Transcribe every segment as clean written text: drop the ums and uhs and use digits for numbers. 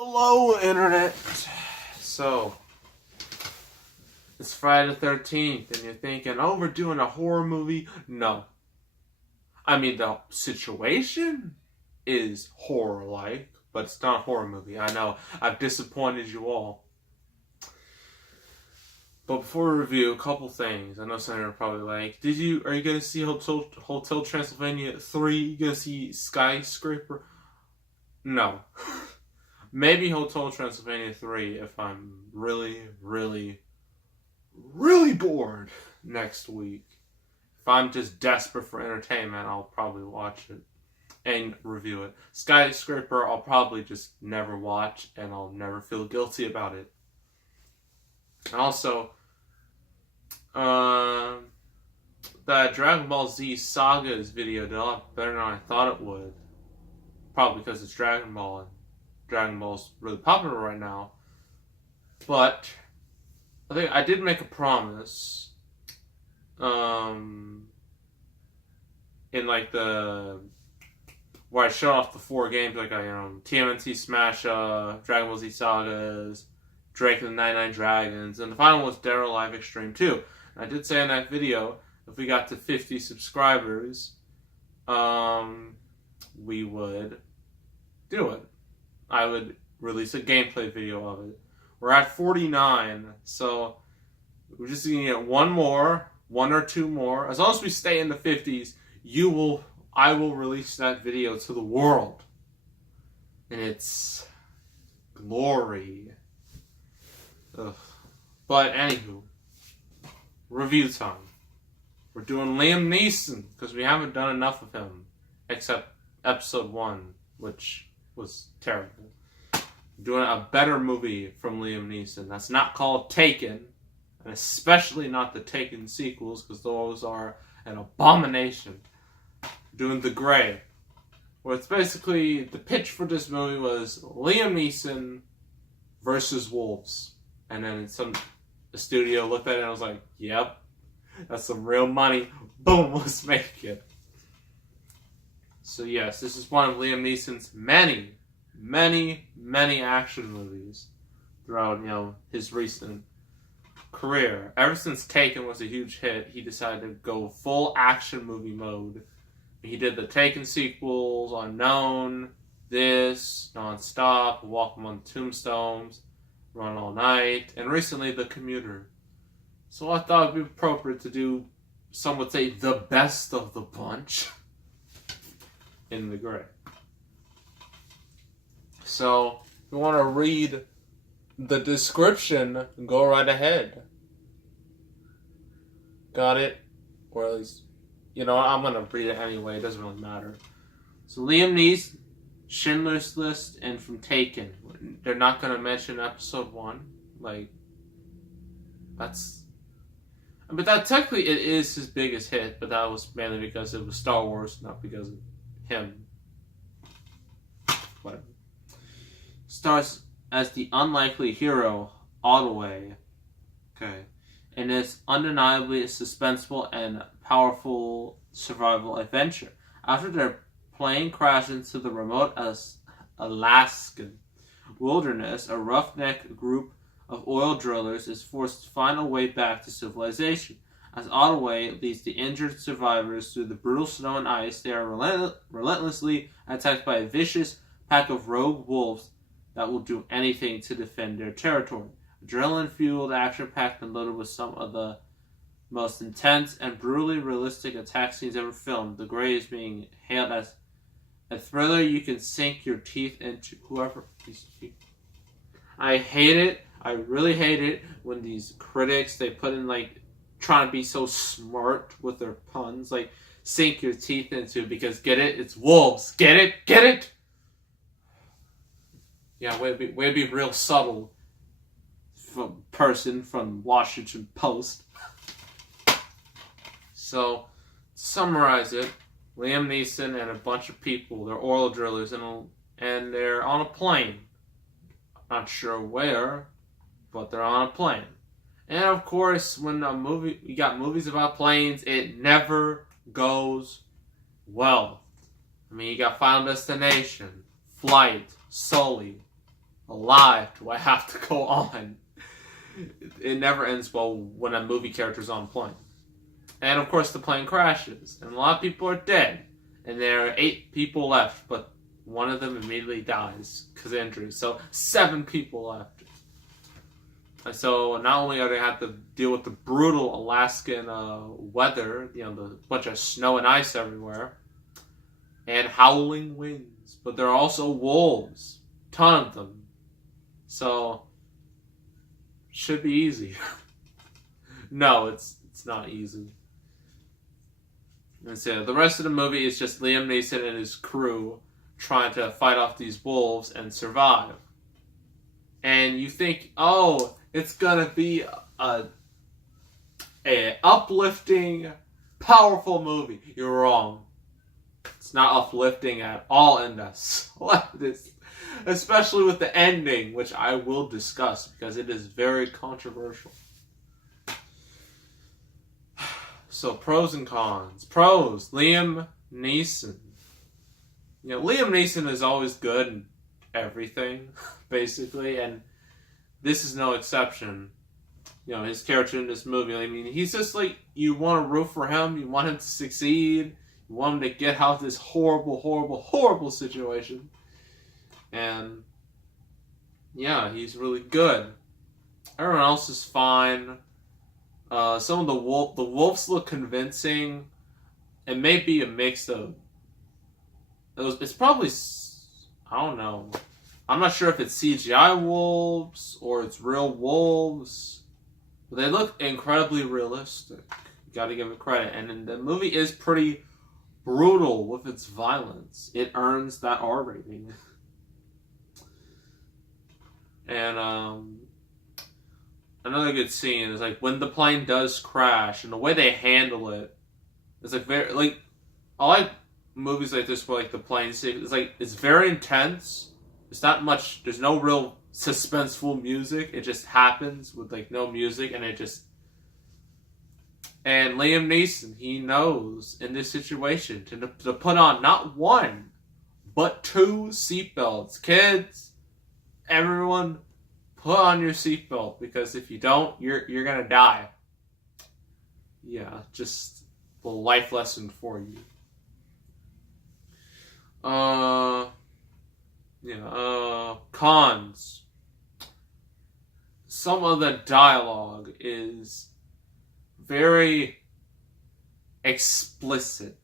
Hello, Internet. So, it's Friday the 13th, and you're thinking, oh, we're doing a horror movie? No. I mean, the situation is horror-like, but it's not a horror movie. I know, I've disappointed you all. But before we review, a couple things. I know some of you are probably like, are you going to see Hotel Transylvania 3? You going to see Skyscraper? No. Maybe Hotel Transylvania 3 if I'm really, really, really bored next week. If I'm just desperate for entertainment, I'll probably watch it and review it. Skyscraper, I'll probably just never watch, and I'll never feel guilty about it. And also, that Dragon Ball Z Saga's video did a lot better than I thought it would. Probably because it's Dragon Ball, and Dragon Ball's really popular right now. But I think I did make a promise in like where I showed off the 4 games, like TMNT Smash, Dragon Ball Z Sagas, Drake and the 99 Dragons, and the final one was Dead or Alive Extreme 2. And I did say in that video, if we got to 50 subscribers, we would do it. I would release a gameplay video of it. We're at 49, so we're just gonna get one or two more. As long as we stay in the 50s, I will release that video to the world in its glory. Ugh. But anywho, review time. We're doing Liam Neeson because we haven't done enough of him, except episode 1, which was terrible. Doing a better movie from Liam Neeson that's not called Taken, and especially not the Taken sequels, because those are an abomination. Doing The Grey, where it's basically the pitch for this movie was Liam Neeson versus wolves, and then the studio looked at it and was like, "Yep, that's some real money. Boom, let's make it." So yes, this is one of Liam Neeson's many, many, many action movies throughout, his recent career. Ever since Taken was a huge hit, he decided to go full action movie mode. He did the Taken sequels, Unknown, this, Nonstop, Walk Among Tombstones, Run All Night, and recently The Commuter. So I thought it would be appropriate to do, some would say, the best of the bunch in The Grey. So, if you want to read the description, go right ahead. Got it? Or at least, I'm going to read it anyway. It doesn't really matter. So, Liam Neeson, Schindler's List, and from Taken. They're not going to mention episode 1. But that technically it is his biggest hit, but that was mainly because it was Star Wars, not because of him. Whatever. Stars as the unlikely hero, Ottaway. Okay. And it's undeniably a suspenseful and powerful survival adventure. After their plane crashed into the remote Alaskan wilderness, a roughneck group of oil drillers is forced to find a way back to civilization. As Ottaway leads the injured survivors through the brutal snow and ice, they are relentlessly attacked by a vicious pack of rogue wolves that will do anything to defend their territory. Adrenaline-fueled, action-packed, and loaded with some of the most intense and brutally realistic attack scenes ever filmed, The Grey is being hailed as a thriller you can sink your teeth into. I hate it. I really hate it when these critics, they put in trying to be so smart with their puns, sink your teeth into, because get it? It's wolves. Get it? Get it? Yeah, way to be real subtle person from Washington Post. So, to summarize it, Liam Neeson and a bunch of people, they're oil drillers, and they're on a plane. Not sure where, but they're on a plane. And of course, when you got movies about planes, it never goes well. I mean, you got Final Destination, Flight, Sully, alive do I have to go on? It never ends well when a movie character's on a plane. And of course the plane crashes, and a lot of people are dead. And there are 8 people left, but one of them immediately dies because of injuries. So 7 people left. And so not only are they have to deal with the brutal Alaskan weather, the bunch of snow and ice everywhere, and howling winds, but there are also wolves, ton of them. So should be easy. No, it's not easy. And so the rest of the movie is just Liam Neeson and his crew trying to fight off these wolves and survive. And you think, oh, it's gonna be a uplifting, powerful movie. You're wrong. It's not uplifting at all in this. Especially with the ending, which I will discuss because it is very controversial. So pros and cons. Pros, Liam Neeson. Liam Neeson is always good in everything, basically, and this is no exception. His character in this movie, I mean, he's just like, you want to root for him, you want him to succeed, you want him to get out of this horrible, horrible, horrible situation. And, yeah, he's really good. Everyone else is fine. Some of the wolves look convincing. It may be a mix of... It's probably... I don't know. I'm not sure if it's CGI wolves or it's real wolves. But they look incredibly realistic. You gotta give it credit. And the movie is pretty brutal with its violence. It earns that R rating. And, another good scene is, like, when the plane does crash, and the way they handle it, it's, like, very, like, I like movies like this where, like, the plane scene, it's, like, it's very intense. There's not much, there's no real suspenseful music. It just happens with, like, no music, and it just... And Liam Neeson, he knows, in this situation, to put on not 1, but 2 seatbelts. Kids, everyone, put on your seatbelt, because if you don't, you're gonna die. Yeah, just a life lesson for you. Cons. Some of the dialogue is very explicit.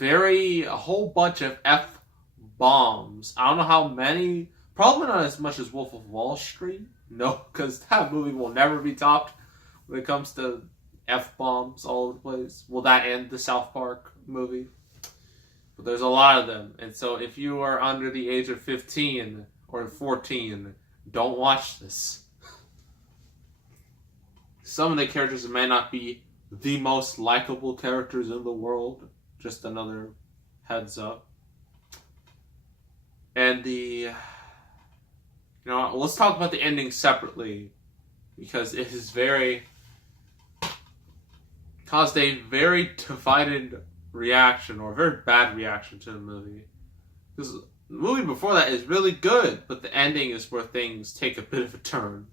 A whole bunch of F-bombs. I don't know how many. Probably not as much as Wolf of Wall Street. No, because that movie will never be topped when it comes to F-bombs all over the place. Well, that and the South Park movie. But there's a lot of them. And so if you are under the age of 15 or 14, don't watch this. Some of the characters may not be the most likable characters in the world. Just another heads up. And let's talk about the ending separately, because it is caused a very divided reaction, or a very bad reaction to the movie. Because the movie before that is really good, but the ending is where things take a bit of a turn.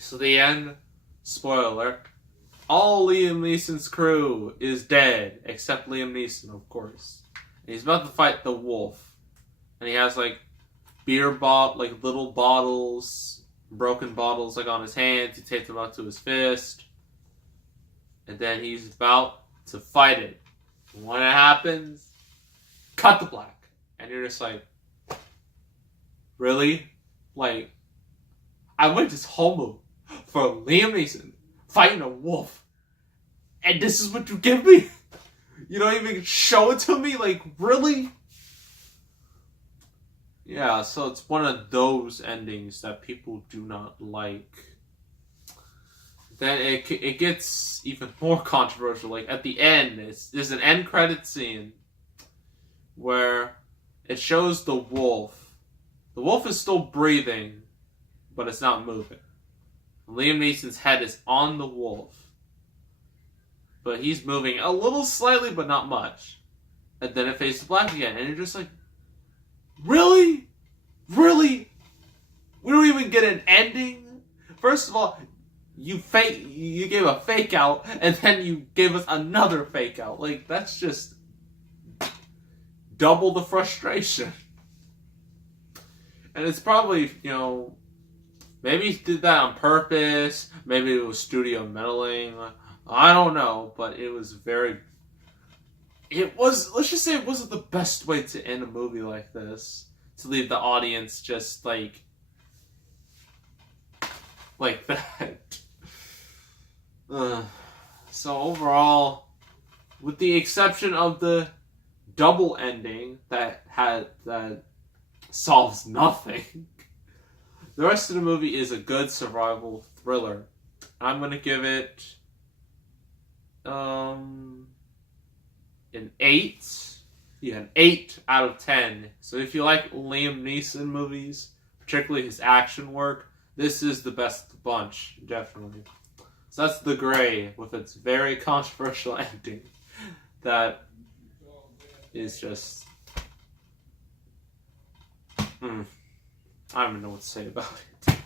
So the end, spoiler alert, all Liam Neeson's crew is dead, except Liam Neeson, of course. And he's about to fight the wolf. And he has, like, little bottles, broken bottles, like, on his hands. He takes them up to his fist. And then he's about to fight it. And when it happens, cut to black. And you're just like, really? Like, I went this whole movie for Liam Neeson fighting a wolf. And this is what you give me? You don't even show it to me? Like, really? Yeah, so it's one of those endings that people do not like. Then it gets even more controversial. Like, at the end, there's an end credit scene where it shows the wolf. The wolf is still breathing, but it's not moving. Liam Neeson's head is on the wolf, but he's moving a little slightly, but not much. And then it fades to black again, and you're just like, really? Really? We don't even get an ending? First of all, you gave a fake out, and then you gave us another fake out. Like, that's just double the frustration. And it's probably, maybe he did that on purpose. Maybe it was studio meddling. I don't know, but it was let's just say it wasn't the best way to end a movie like this. To leave the audience just like that. So overall, with the exception of the double ending that solves nothing, the rest of the movie is a good survival thriller. I'm gonna give it an 8. Yeah, an 8 out of 10. So if you like Liam Neeson movies, particularly his action work, this is the best of the bunch, definitely. So that's The Grey, with its very controversial ending. That is just... I don't even know what to say about it.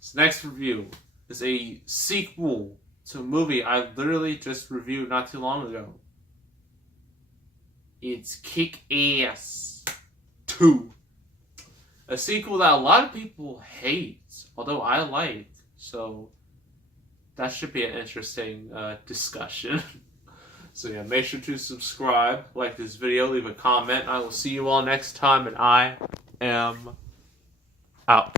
So next review is a sequel to a movie I literally just reviewed not too long ago. It's Kick-Ass 2. A sequel that a lot of people hate, although I like. So that should be an interesting discussion. So yeah, make sure to subscribe, like this video, leave a comment. I will see you all next time, and I am out.